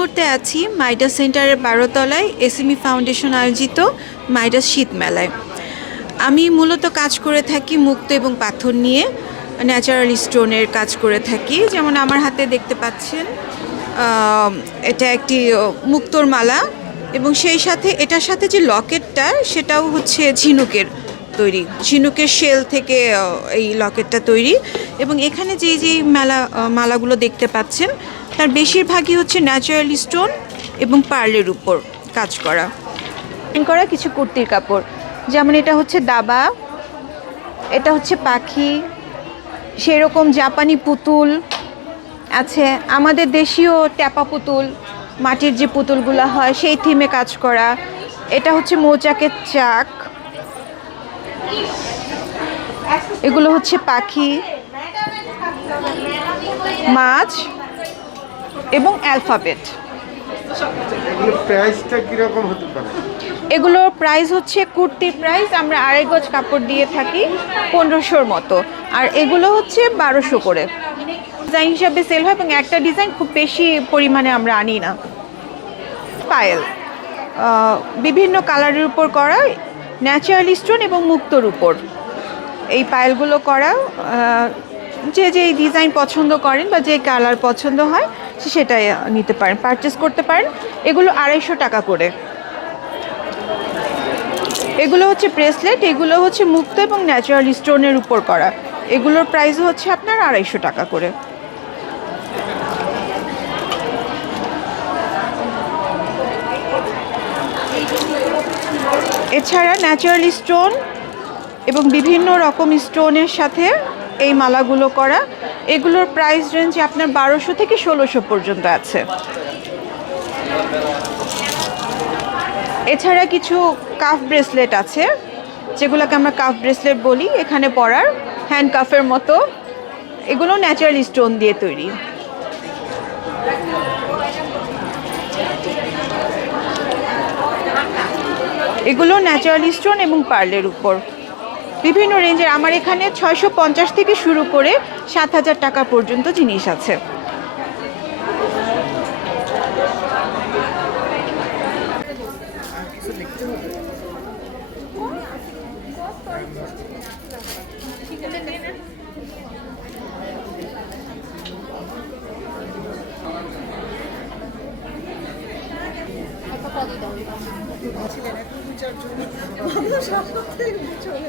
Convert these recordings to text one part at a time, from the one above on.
মুহূর্তে আছি মাইডাস সেন্টারের বারোতলায় এসএমই ফাউন্ডেশন আয়োজিত মাইডাস শীত মেলায়। আমি মূলত কাজ করে থাকি মুক্ত এবং পাথর নিয়ে, ন্যাচারাল স্টোনের কাজ করে থাকি। যেমন আমার হাতে দেখতে পাচ্ছেন এটা একটি মুক্তোর মালা এবং সেই সাথে, এটার সাথে যে লকেটটা, সেটাও হচ্ছে ঝিনুকের তৈরি, ঝিনুকের শেল থেকে এই লকেটটা তৈরি। এবং এখানে যেই যেই মেলা মালাগুলো দেখতে পাচ্ছেন, তার বেশিরভাগই হচ্ছে ন্যাচারাল স্টোন এবং পার্লের উপর কাজ করা। করা কিছু কুর্তির কাপড়। যেমন এটা হচ্ছে দাবা, এটা হচ্ছে পাখি, সেরকম জাপানি পুতুল আছে। আমাদের দেশীয় ট্যাপা পুতুল, মাটির যে পুতুলগুলো হয়, সেই থিমে কাজ করা। এটা হচ্ছে মৌচাকের চাক। এগুলো হচ্ছে পাখি মাছ এবং অ্যালফাবেট। এগুলোর প্রাইস হচ্ছে কুর্তির প্রাইস আমরা আড়াই গজ কাপড় দিয়ে থাকি পনেরোশোর মতো। আর এগুলো হচ্ছে বারোশো করে। ডিজাইন হিসাবে সেল হয় এবং একটা ডিজাইন খুব বেশি পরিমাণে আমরা আনি না। পায়েল বিভিন্ন কালারের উপর করা ন্যাচারাল স্টোন এবং মুক্তোর উপর। এই পায়েলগুলো করা যে যে ডিজাইন পছন্দ করেন বা যে কালার পছন্দ হয় সেটাই নিতে পারেন পারচেস করতে পারেন। এগুলো আড়াইশো টাকা করে। এগুলো হচ্ছে ব্রেসলেট এগুলো হচ্ছে মুক্ত এবং ন্যাচারাল স্টোনের উপর করা। এগুলোর প্রাইস হচ্ছে আপনার আড়াইশো টাকা করে। এছাড়া ন্যাচারাল স্টোন এবং বিভিন্ন রকম স্টোনের সাথে এই মালাগুলো করা। এগুলোর প্রাইস রেঞ্জ আপনার বারোশো থেকে ষোলোশো পর্যন্ত আছে। এছাড়া কিছু কাফ ব্রেসলেট আছে, যেগুলোকে আমরা কাফ ব্রেসলেট বলি এখানে পরার হ্যান্ড কাফের মতো। এগুলো ন্যাচারাল স্টোন দিয়ে তৈরি। এগুলো ন্যাচারাল স্টোন এবং পার্লের উপর। বিভিন্ন রেঞ্জের আমার এখানে ছয়শো পঞ্চাশ থেকে শুরু করে সাত হাজার টাকা পর্যন্ত জিনিস আছে। ছেলেরা 下猪，忙的啥？对，就那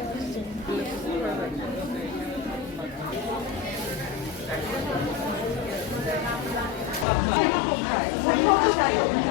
个。